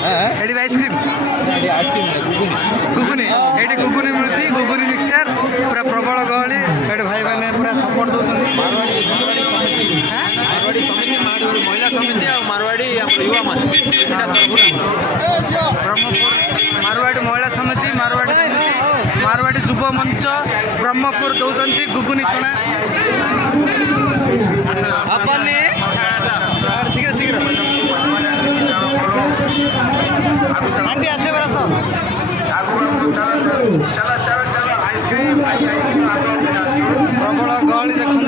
AD ice cream गुगुनी AD गुगुनी मिलती गुगुनी mixture पूरा प्रबल गहली एडी भाई मैंने पूरा सपोर्ट दौरान मारवाड़ी समिति महिला समिति और मारवाड़ी युवा मंच ब्रह्मपुर मारवाड़ी महिला समिति मारवाड़ी युव मंच ब्रह्मपुर दौरान गुगुनी चना अपन शीघ्र शीघ्र आंटी आसे बरस प्रबल गहली देखु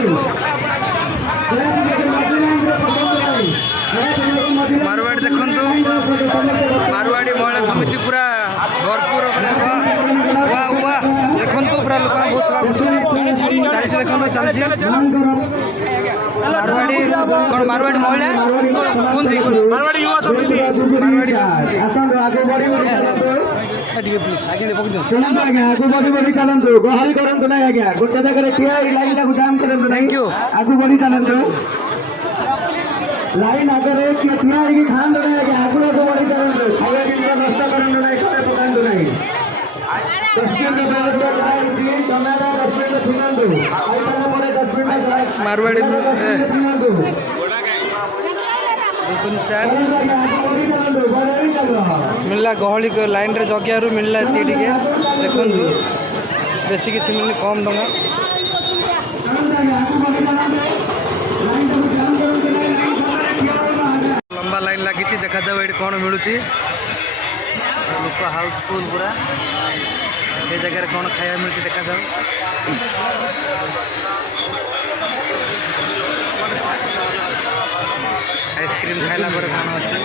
मारवाड़ी देखु मारवाड़ी महिला समिति पूरा भरपूर देखु पूरा लोक बहुत सेवा चलती देखो चलती मारवाड़ी कौन मारवाड़ी महिला मारवाड़ी युवा समिति थैंक यू आगू बढ़ी चलतु लाइन आगे ठिया खान ना आगे आगू बढ़ी चलतु खाया जिन नष्ट करूँ ना खड़े पकातु ना मारवाड़ी मिलला गहली लाइन रे जगियारू मिलला टी देखु बेसी किसी मिलनी कम टंका लंबा लाइन लगी देखा जाओ ये कौन मिलूँ लोक हाउसफुल पूरा ये जगह कौन खाया मिलती देखा जाओ आइसक्रीम खाइला पर कौन अच्छे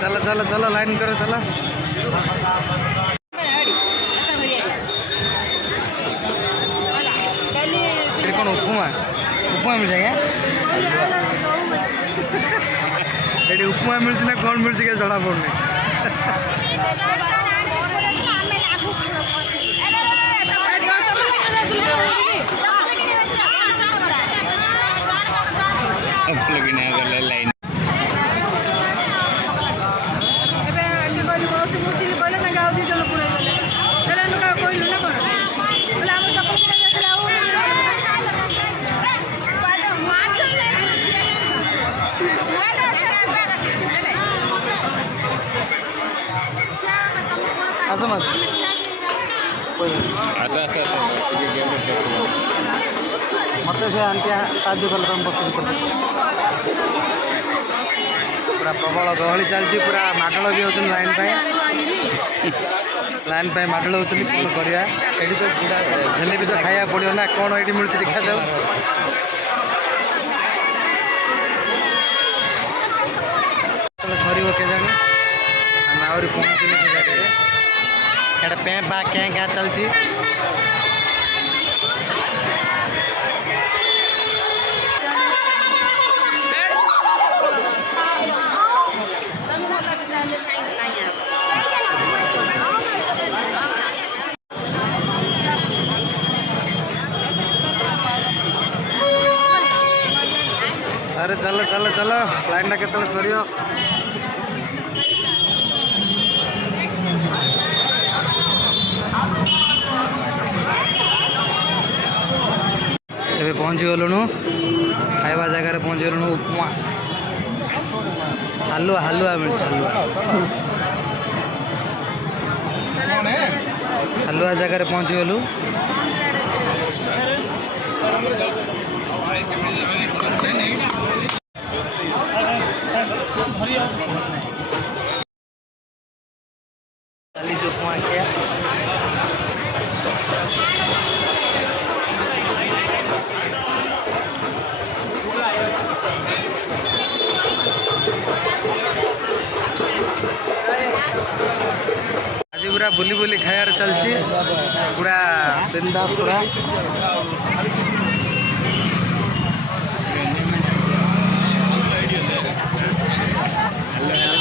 चलो चलो चलो लाइन करो चलो कौन उपमा उपमा मिल जाएगा ये उपमा मिलती ना कौन मिलती क्या जड़ा पड़ने लाइन आस मत मत से आंटी साज्य कल तुम बस पूरा प्रबल गहली चलती पूरा माडल भी होती लाइन पे माडल होती कौन करा से तो पूरा हेल्ले भी तो खाया पड़ो ना कौन ये मिलती देखा जाओ सर के जाने आम आहरी पहुँचने से जगह इधर पे पा क्या क्या चलती अरे चलो चलो चलो लाइन के सर ए पहुँची गलुणु खाଇବା जगार पहुँची गलुणु उपमा हलुआ हलुआ मिलता हलुआ जगार पहुँची गलु उपमा क्या आज पूरा बुली बुली खायार चलची पूरा बिंदास पूरा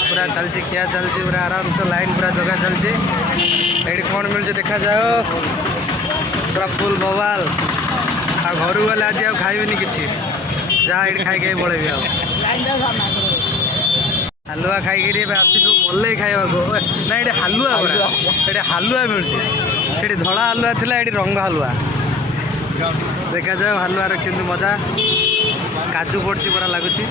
पूरा चलची क्या चलची पूरा आराम से लाइन पूरा जगह चलची ये कौन मिलছে देखा जाओ पूरा फुल बवाल ଆଉ ଘରକୁ ଗଲେ ଆଜି ଆଉ ଖାଇବିନି କିଛି, ଯାହା ଏଇଠି ଖାଇ ଖାଇ ପଳେଇବି। ଆଉ ହାଲୁଆ ଖାଇକିରି ଏବେ ଆସିଲୁ ମଲେଇ ଖାଇବାକୁ। ନା ଏଠି ହାଲୁଆ ପରା, ଏଠି ହାଲୁଆ ମିଳୁଛି। ସେଠି ଧଳା ହାଲୁଆ ଥିଲା, ଏଠି ରଙ୍ଗ ହାଲୁଆ। ଦେଖାଯାଉ ହାଲୁଆର କେମିତି ମଜା। କାଜୁ ପଡ଼ୁଛି ପରା ଲାଗୁଛି।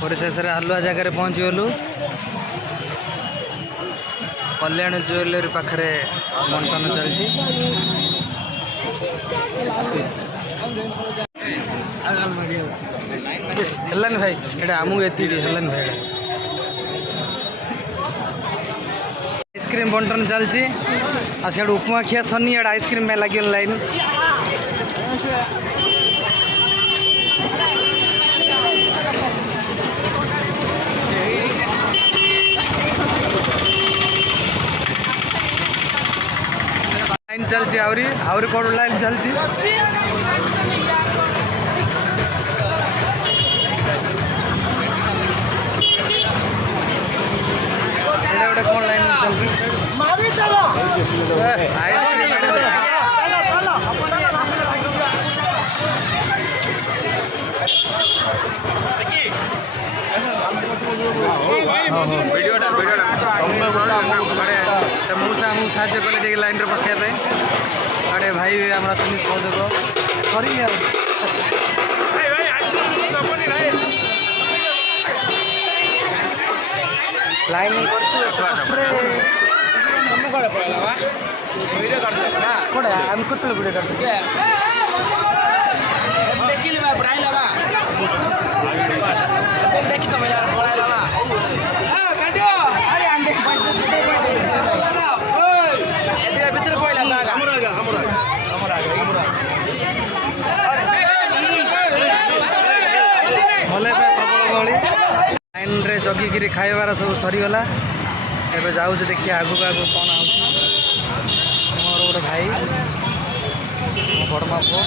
ପରିଶେଷରେ ହାଲୁଆ ଜାଗାରେ ପହଞ୍ଚିଗଲୁ। କଲ୍ୟାଣ ଜୁଏଲାରୀ ପାଖରେ ବଣ୍ଟନ ଚାଲିଛି। ହେଲାନି ଭାଇ, ଏଇଟା ଆମକୁ ଏତିକି ହେଲାନି ଭାଇ। ଆଇସ୍କ୍ରିମ୍ ବଣ୍ଟନ ଚାଲିଛି। ଆଉ ସିଆଡ଼େ ଉପମା ଖିଆ ସନି, ଇଆଡ଼େ ଆଇସ୍କ୍ରିମ୍ ପାଇଁ ଲାଗିଗଲା ଲାଇନ୍। ଲାଇନ୍ ଚାଲିଛି, ଆହୁରି କଣ ଲାଇନ୍ ଚାଲିଛି। ଏଇଟା ଗୋଟେ କଣ ଲାଇନ୍ ଚାଲିଛି। ମଉସା ଆମକୁ ସାହାଯ୍ୟ କଲେ ଯାଇକି ଲାଇନ୍ରେ ବସିବା ପାଇଁ। ଆଡ଼େ ଭାଇ ଆମର ଅଛନ୍ତି ସହଯୋଗ କରିବି। ଆଉ ଲାଇନ୍ କୋଟେ ଆମେ କେତେବେଳେ ଭିଡ଼ିଓ କାଟୁ ଦେଖିଲି ଦେଖି ତମେ ଭିତରେ ପଇଲା ଭଲେ ପ୍ରବଳ ଗହଳି। ଲାଇନ୍ରେ ଜଗିକିରି ଖାଇବାର ସବୁ ସରିଗଲା। ଏବେ ଯାଉଛି ଦେଖିବା ଆଗକୁ ଆଗକୁ କ'ଣ ହେଉଛି। ମୋର ଗୋଟେ ଭାଇ, ମୋ ବଡ଼ ମା ପୁଅ,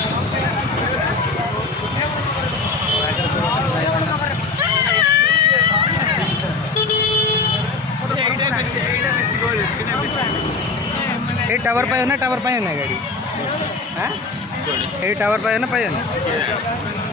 এই টাওয়ার পাইও না, টাওয়ার পাইও না গাড়ি। হ্যাঁ এই টাওয়ার পাইও না, পাইও না।